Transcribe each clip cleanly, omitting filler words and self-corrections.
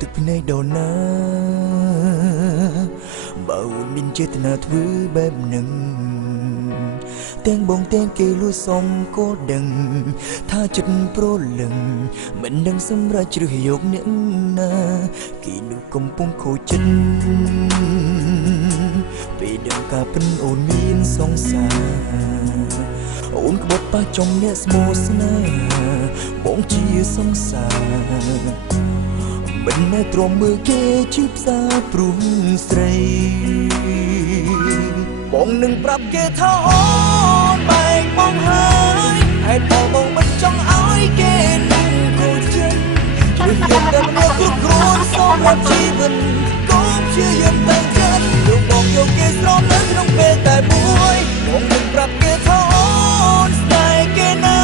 ទឹកភ្នែកដូនណាបើមានចេតនាធ្វើបែបនឹងទាំងបងទាំងគេលួចសុំក៏ដឹងថាចិត្តប្រលឹងមិនដឹងសម្រាប់ជ្រើសយកអ្នកណាគេនោះកំពុងខូចចិត្តពេលដឹងការពិនអូនមានសង្សារអូនក្បត់ប៉ះចំអ្នកស្មោស្នេហាបងជាសង្សារមិននៅទ្រាំមើលគេជីផ្សារព្រោះស្រីបងនឹងប្រាប់គេថាអូនបែកបងហើយហើយបងមិនចង់ឲ្យគេនឹងខូចចិត្តជួយយកតែមកគ្រប់គ្រងសម្រាប់ជីវិតកុំជាយំតែចិត្តលោកបងយកគេស្រោមនៅក្នុងពេលតែមួយបងនឹងប្រាប់គេថាអូនស្នេហ៍គេណា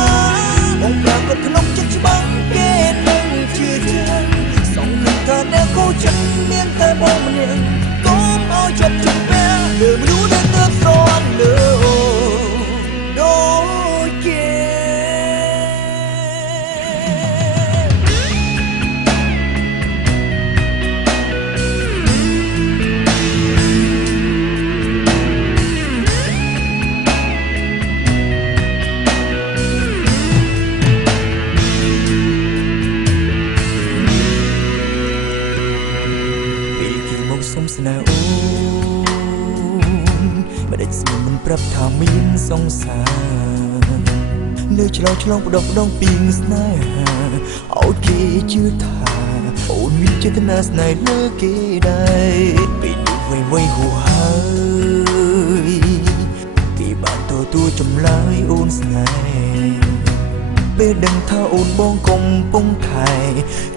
បងប្រាប់គាត់ក្នុងចិត្តច្បាស់គេនឹងជឿចិត្តសង្ឃឹមថាអ្នកខូចចិត្តមានតែបងម្នាក់កុំឲ្យជាប់ជំនះលើមនុស្សដែលទៅស្រន់លើដូចគេសុំស្នេហ៍អូនមិនដេចស្មានមិនប្រាប់ថាមានសង្សារនៅឆ្លងបដងពីងស្នេហាឲ្យគេជឿថាអូនមានចេតនាស្នេហ៍លើគេដែរពេលនេះវៃហួហើយគេបានទទួលចម្លើយអូនស្នេហ៍ពេលដឹងថាអូនបងកំពុងថែ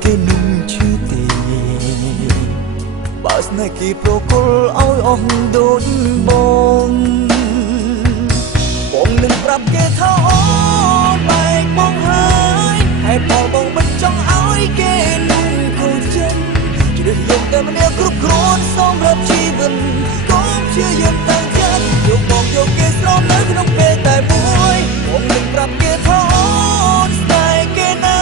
គេនឹងឈឺទេបើស្នេហ៍គេប្រគល់ឲ្យអស់ដូចបងនឹងប្រាប់គេថាអូនបែកបងហើយហើយបងមិនចង់ឲ្យគេនឹងខូចចិត្តជ្រើសយកតែម្នាក់គ្រប់គ្រាន់សម្រាប់ជីវិតកុំជាយំតែចិត្តយកបងយកគេស្រោមនៅក្នុងពេលតែមួយបងនឹងប្រាប់គេថាអូនស្នេហ៍គេណា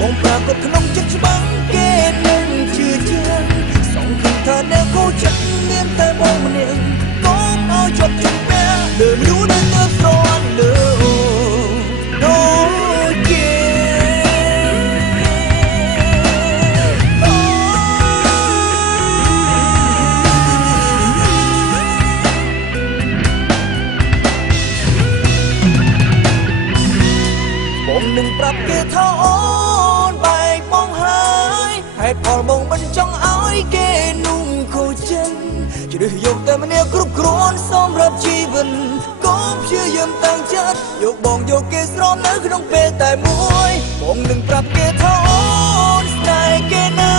បងប្រាប់គាត់ក្នុងចិត្តច្បាស់គេនឹងជឿចិត្តសង្ឃឹមថាអ្នកខូចចិត្តមានតែបងម្នាក់កុំឲ្យជាប់ជំនះលើមនុស្សដែលទៅស្រន់លើដូចគេបងនឹងប្រាប់គេថាអូនបែកបងហើយហើយផលបងមិនចង់ឲ្យគេนุ่งខូចចិត្តជ្រើសយកតែម្នាក់គ្រប់គ្រាន់សម្រាប់ជីវិតកុំព្យាយាមតាំងចិត្តយកបងយកគេស្រោមនៅក្នុងពេលតែមួយបងនឹងប្រាប់គេថាអូនស្នេហ៍គេណា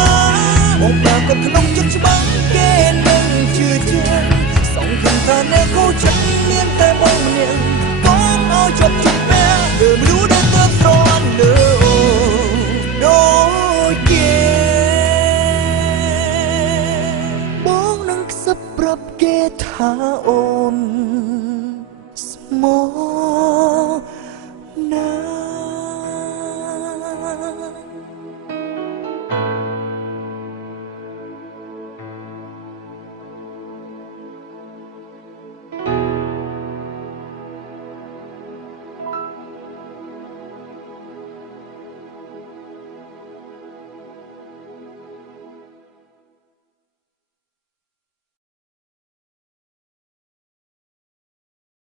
បងប្រាប់គាត់ក្នុងចិត្តច្បាស់គេនឹងជឿចិត្តសង្ឃឹមថាអ្នកខូចចិត្តមានតែបងម្នាក់កុំឲ្យជាប់ជំនះលើមនុស្សដែលទៅស្រន់លើដូចគេប្រាប់គេថាអូនស្មោ